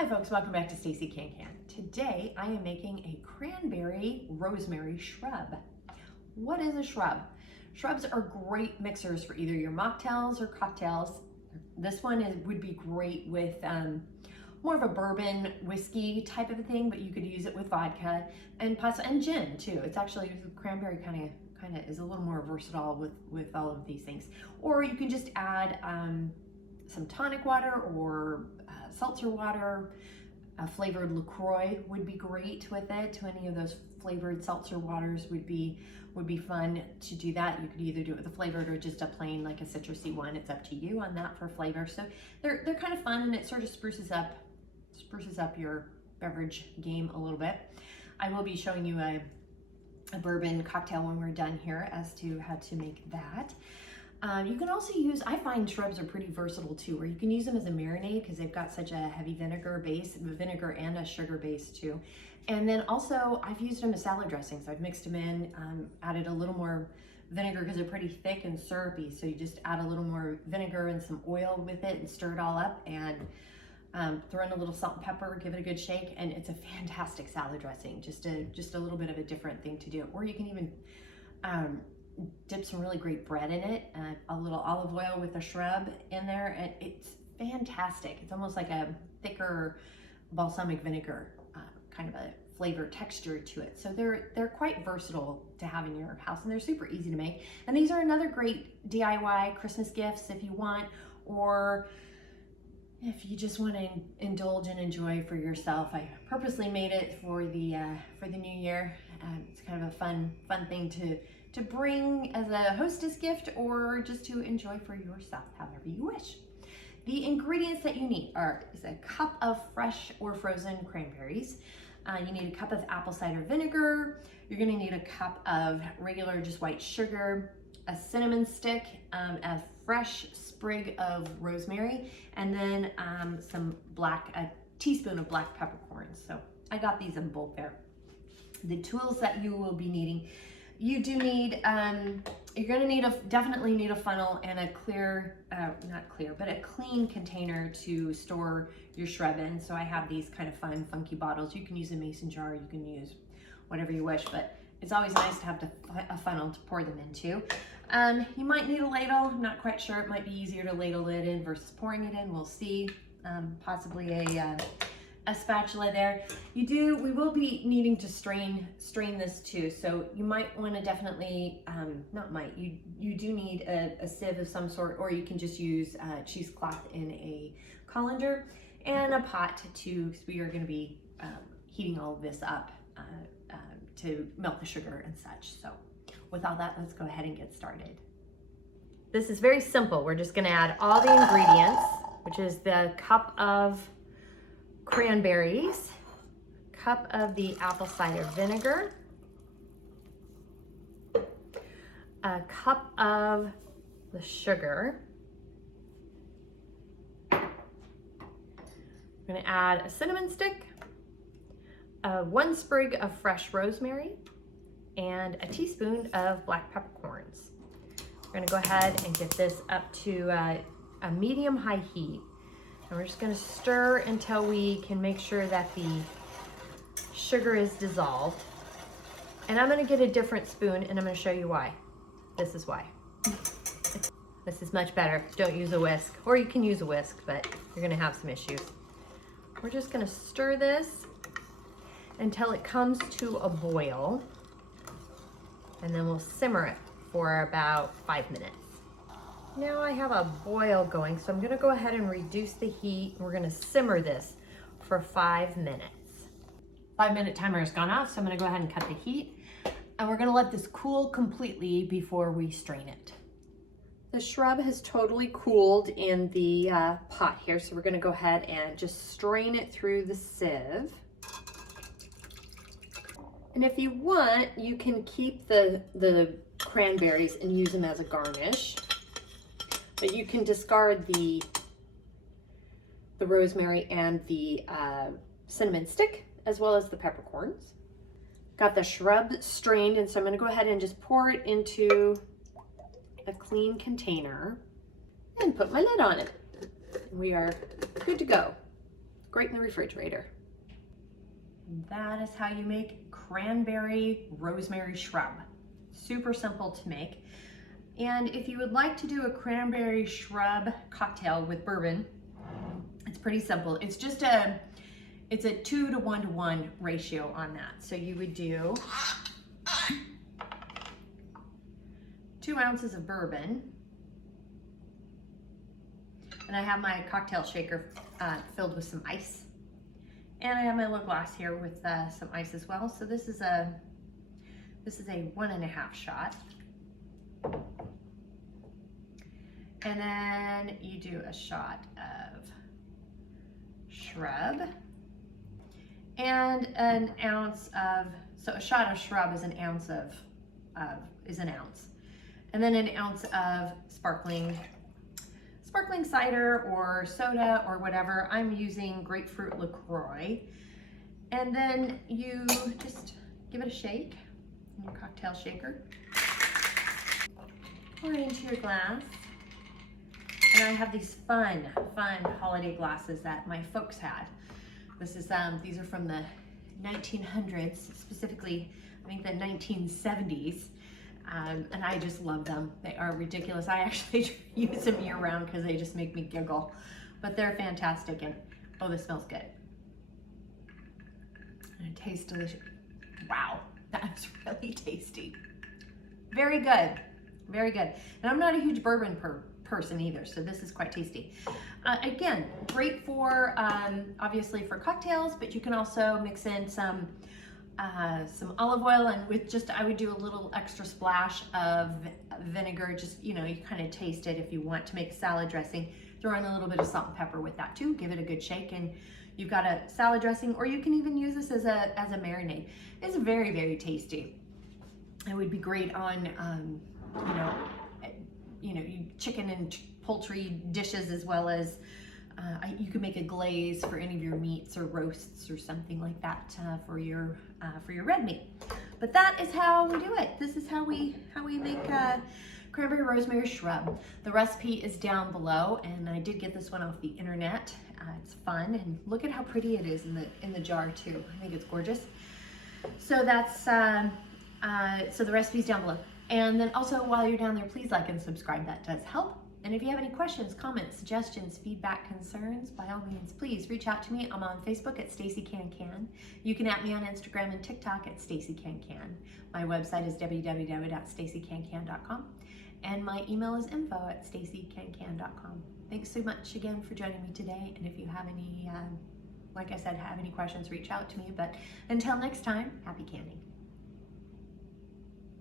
Hi folks, welcome back to Stacey Can. Today I am making a cranberry rosemary shrub. What is a shrub? Shrubs are great mixers for either your mocktails or cocktails. This one would be great with more of a bourbon whiskey type of a thing, but you could use it with vodka and gin too. It's actually cranberry kind of is a little more versatile with all of these things. Or you can just add some tonic water or seltzer water. A flavored LaCroix would be great with it. Any of those flavored seltzer waters would be fun to do that. You could either do it with a flavored or just a plain, like a citrusy one. It's up to you on that for flavor. So they're kind of fun, and it sort of spruces up your beverage game a little bit. I will be showing you a bourbon cocktail when we're done here as to how to make that. You can also use, I find shrubs are pretty versatile too, where you can use them as a marinade because they've got such a heavy vinegar base, vinegar and a sugar base too. And then also I've used them as salad dressings. I've mixed them in, added a little more vinegar because they're pretty thick and syrupy. So you just add a little more vinegar and some oil with it and stir it all up, and throw in a little salt and pepper, give it a good shake, and it's a fantastic salad dressing. Just a little bit of a different thing to do. Or you can even dip some really great bread in it, a little olive oil with a shrub in there, and it's fantastic. It's almost like a thicker balsamic vinegar kind of a flavor texture to it. So they're quite versatile to have in your house, and they're super easy to make. And these are another great DIY Christmas gifts if you want, or if you just want to indulge and enjoy for yourself. I purposely made it for the new year. It's kind of a fun thing to bring as a hostess gift, or just to enjoy for yourself, however you wish. The ingredients that you need is a cup of fresh or frozen cranberries. You need a cup of apple cider vinegar. You're gonna need a cup of regular just white sugar, a cinnamon stick, a fresh sprig of rosemary, and then a teaspoon of black peppercorns. So I got these in bulk there. The tools that you will be needing, you do need, you're gonna definitely need a funnel and a clean container to store your shrub in. So I have these kind of fun, funky bottles. You can use a mason jar, you can use whatever you wish, but it's always nice to have a funnel to pour them into. You might need a ladle. I'm not quite sure. It might be easier to ladle it in versus pouring it in. We'll see. Possibly a spatula there. We will be needing to strain this too. So you might want to definitely, you do need a sieve of some sort, or you can just use cheesecloth in a colander and a pot because we are going to be heating all of this up to melt the sugar and such. So with all that, let's go ahead and get started. This is very simple. We're just going to add all the ingredients, which is the cup of cranberries, cup of the apple cider vinegar, a cup of the sugar. I'm going to add a cinnamon stick, 1 sprig of fresh rosemary, and a teaspoon of black peppercorns. We're going to go ahead and get this up to a medium-high heat. And we're just going to stir until we can make sure that the sugar is dissolved. And I'm going to get a different spoon, and I'm going to show you why. This is why. This is much better. Don't use a whisk, or you can use a whisk, but you're going to have some issues. We're just going to stir this until it comes to a boil, and then we'll simmer it for about 5 minutes. Now I have a boil going, so I'm gonna go ahead and reduce the heat. We're gonna simmer this for 5 minutes. 5-minute timer has gone off, so I'm gonna go ahead and cut the heat. And we're gonna let this cool completely before we strain it. The shrub has totally cooled in the pot here, so we're gonna go ahead and just strain it through the sieve. And if you want, you can keep the cranberries and use them as a garnish. But you can discard the rosemary and the cinnamon stick, as well as the peppercorns. Got the shrub strained, and so I'm going to go ahead and just pour it into a clean container and put my lid on it. We are good to go. great in the refrigerator. That is how you make Cranberry Rosemary Shrub. Super simple to make. And if you would like to do a cranberry shrub cocktail with bourbon, it's pretty simple. It's just it's a 2 to 1 to 1 ratio on that. So you would do 2 ounces of bourbon. And I have my cocktail shaker filled with some ice. And I have my little glass here with some ice as well. So this is a 1.5 shot. And then you do a shot of shrub and an ounce of, so a shot of shrub is an ounce of, and then an ounce of sparkling cider or soda or whatever. I'm using grapefruit LaCroix. And then you just give it a shake in your cocktail shaker. Pour it into your glass. And I have these fun holiday glasses that my folks had. This is these are from the 1900s, specifically I think the 1970s, and I just love them. They are ridiculous. I actually use them year round because they just make me giggle, but they're fantastic. And oh, this smells good. And it tastes delicious. Wow, that's really tasty. Very good, very good. And I'm not a huge bourbon person either, so this is quite tasty. Again, great for obviously for cocktails, but you can also mix in some olive oil, and with just, I would do a little extra splash of vinegar. Just, you know, you kind of taste it. If you want to make salad dressing, throw in a little bit of salt and pepper with that too. Give it a good shake, and you've got a salad dressing. Or you can even use this as a marinade. It's very, very tasty. It would be great on chicken and poultry dishes, as well as you could make a glaze for any of your meats or roasts or something like that for your red meat. But that is how we do it. This is how we make cranberry rosemary shrub. The recipe is down below, and I did get this one off the internet. It's fun, and look at how pretty it is in the jar too. I think it's gorgeous. So that's so the recipe's down below. And then also, while you're down there, please like and subscribe. That does help. And if you have any questions, comments, suggestions, feedback, concerns, by all means, please reach out to me. I'm on Facebook at Stacey Can. You can at me on Instagram and TikTok at Stacey Can. My website is www.staceycancan.com, and my email is info@staceycancan.com. Thanks so much again for joining me today. And if you have any, like I said, have any questions, reach out to me. But until next time, happy canning.